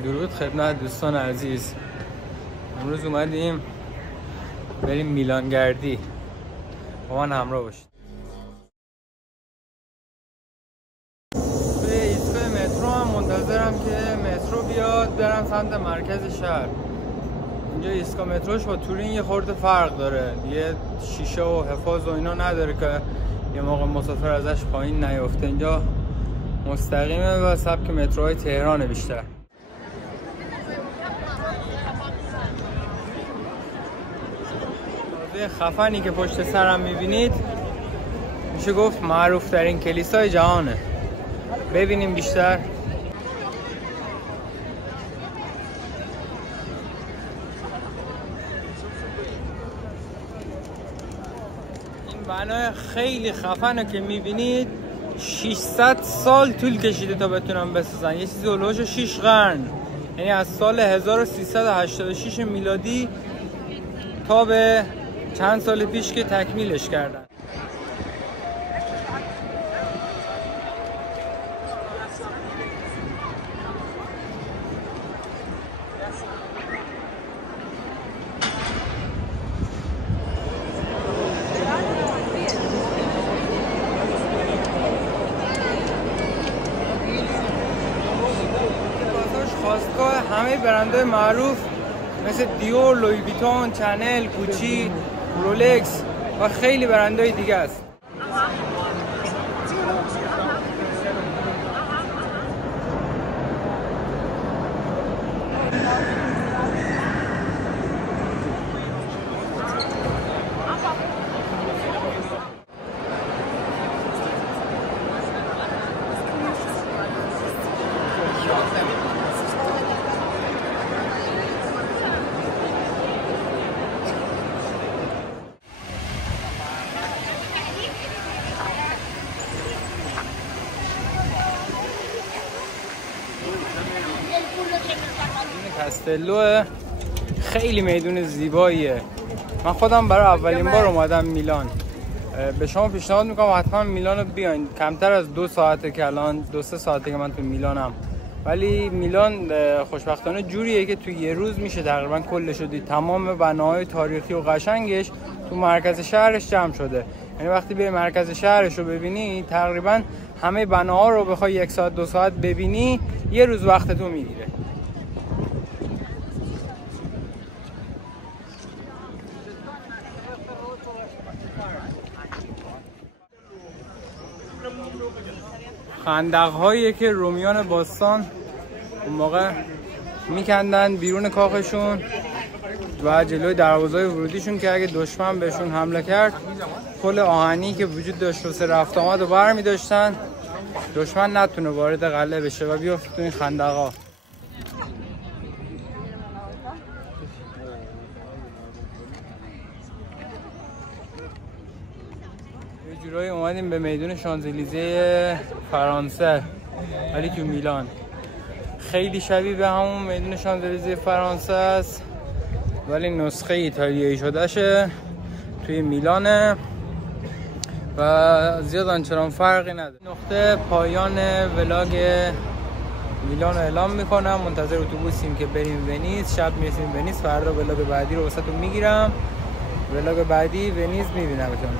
درود خدمت دوستان عزیز. امروز اومدیم بریم میلان گردی. با من همراه باشید. به ایستگاه مترو هم منتظرم که مترو بیاد برم سمت مرکز شهر. اینجا ایستگاه متروش با تورین یه خورده فرق داره، یه شیشه و حفاظ و اینا نداره که یه موقع مسافر ازش پایین نیفته. اینجا مستقیمه و سبک متروهای تهران بیشتر. خفنی که پشت سرم میبینید میشه گفت معروف ترین کلیسای جهانه. ببینیم بیشتر. این بنای خیلی خفنه که میبینید 600 سال طول کشیده تا بتونم بسازن، یه چیزی هلوش 6 قرن، یعنی از سال 1386 میلادی تا به چند سال پیش که تکمیلش کردن. خواستگاه همه برندهای معروف مثل دیور، لوی ویتون، چنل، کوچی، رولکس و خیلی برندهای دیگه است. کاستلو خیلی میدون زیباییه. من خودم برای اولین بار اومدم میلان. به شما پیشنهاد میکنم حتما میلان رو بیاین. کمتر از 2 ساعته که الان 2-3 ساعته که من تو میلانم، ولی میلان خوشبختانه جوریه که تو یه روز میشه تقریبا کلش رو دید. تمام بناهای تاریخی و قشنگش تو مرکز شهرش جمع شده. یعنی وقتی به مرکز شهرش رو ببینی تقریبا همه بناها رو بخوای 1 ساعت 2 ساعت ببینی یه روز وقتتو میگیره. خندق‌هایی که رومیان باستان اون موقع میکندن بیرون کاخشون و جلوی دروازه‌های ورودیشون که اگه دشمن بهشون حمله کرد پل آهنی که وجود داشت واسه رفت آمد رو برمی داشتن، دشمن نتونه وارد قلعه بشه و بیفته تو این خندق‌ها. یه جورایی اومدیم به میدون شانزلیزه فرانسه ولی تو میلان. خیلی شبیه به همون میدون شانزلیزه فرانسه است ولی نسخه ایتالیایی شدهشه، توی میلانه و زیاد آنچنان فرقی نداره. نقطه پایان ولاگ میلان رو اعلام میکنم. منتظر اتوبوسیم که بریم ونیز. شب میرسیم ونیز، فردا ولاگ بعدی رو واسهتون میگیرم. ولاگ بعدی ونیز میبینمتون.